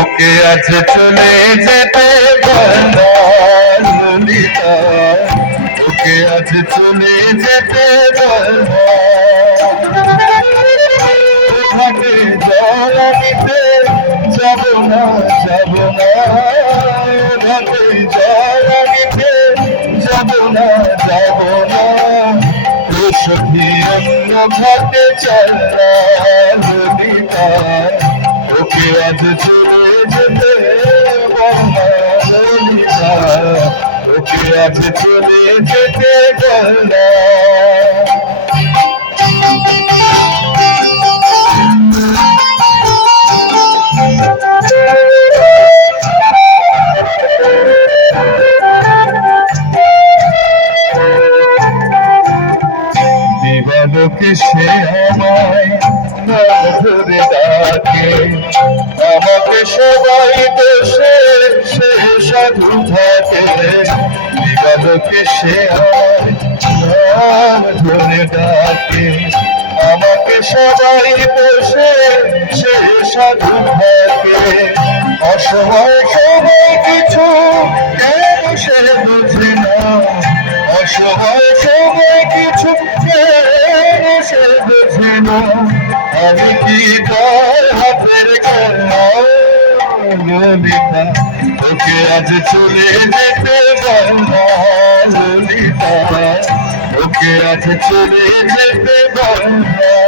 ওকে আজ চলে যেতে বলা ললিতা। ওকে আজ চলে যেতে বলা ও সখী অন্য ঘাটে চল না ললিতা ওকে আজ চলে যেতে ওকে আজ চলে যেতে বলা দিবালোকে সে আমায় ধরে ডাকে। আমাকে সবাই দোষে সে সাধু থাকে। দিবালোকে সে আমায় ধরে ডাকে। আমাকে সবাই দোষে সে সাধু থাকে। অসময় সবাই আমি কি তার হাতের ললিতা। ওকে আজ চলে যেতে বলা, ললিতা। ওকে আজ চলে যেতে বলা।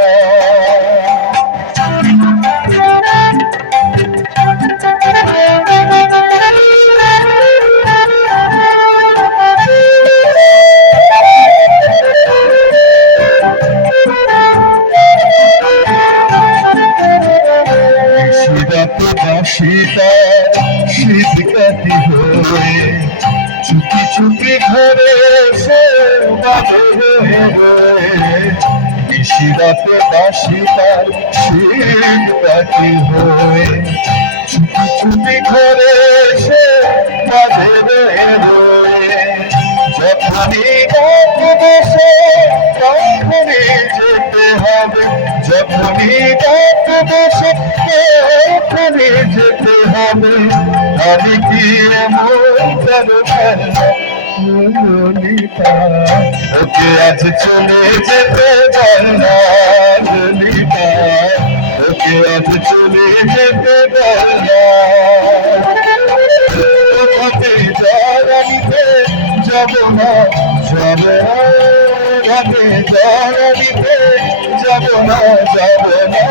নিশিরাত বাসিতার শীত কাটি হয়ে চুপি চুপি ঘরে এসে বাজে রয়ে যখনই ডাক বসে তখনই যেতে হবে যখনই ডাক বসে তখনই যেতে হবে আমি কি এমন ললিতা ওকে আজ চলে যেতে বলা ললিতা ওকে আজ চলে যেতে বলা কোথাতে জানিতে যাব না যাব না। ঘাটে জানিতে যাব না যাব না।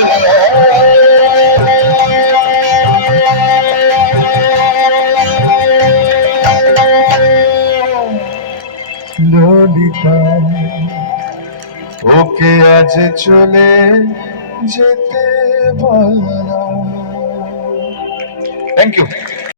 না। ললিতা ওকে আজ চলে যেতে বলা থ্যাংক ইউ